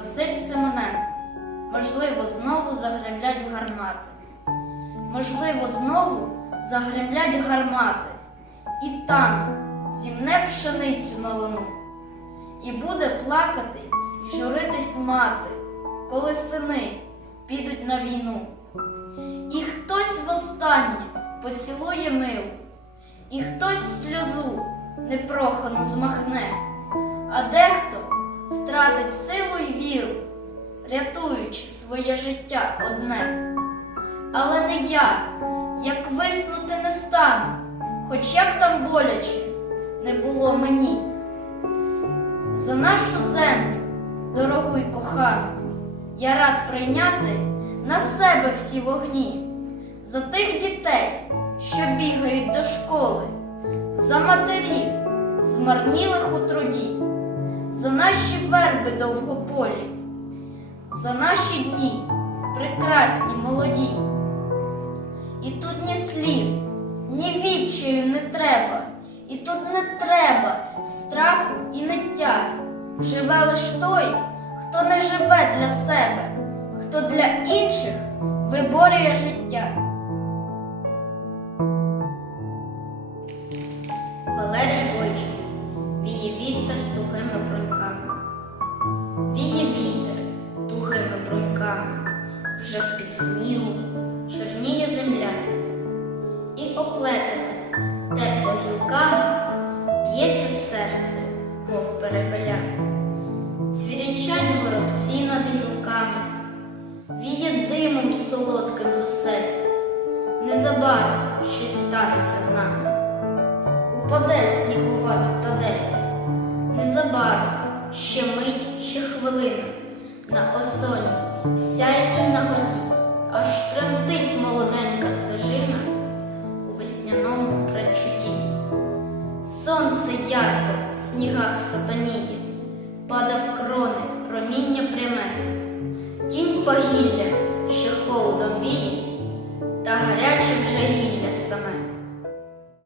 Василь Симоненко. Можливо, знову загремлять гармати. Можливо, знову загремлять гармати, і танк зімне пшеницю на луну. І буде плакати й журитись мати, коли сини підуть на війну. І хтось востаннє поцілує милу, і хтось сльозу непрохану змахне, а дехто втратить силу й віру, рятуючи своє життя одне. Але не я, як виснути не стану, хоч як там боляче не було мені. За нашу землю, дорогу й кохану, я рад прийняти на себе всі вогні, за тих дітей, що бігають до школи, за матерів, змарнілих у труді, за наші верби довгополі, за наші дні прекрасні молоді. І тут ні сліз, ні відчаю не треба, і тут не треба страху і ниття. Живе лиш той, хто не живе для себе, хто для інших виборює життя. Валерій Бойчук віє вітер вже з-під снігу чорніє земля, і оплетене тепло гілками б'ється серце, мов перепеля. Цвірінчать горобці над гілками, віє димом солодким з осель. Незабаром щось станеться з нами. Упаде снігова цитадель. Незабаром ще мить, ще хвилина на осонні, сяйнує на воді, аж тремтить молоденька стежина у весняному прачуті. Сонце ярко в снігах сатаніє, падав крони проміння пряме, тінь погілля, що холодом віє, та гаряче.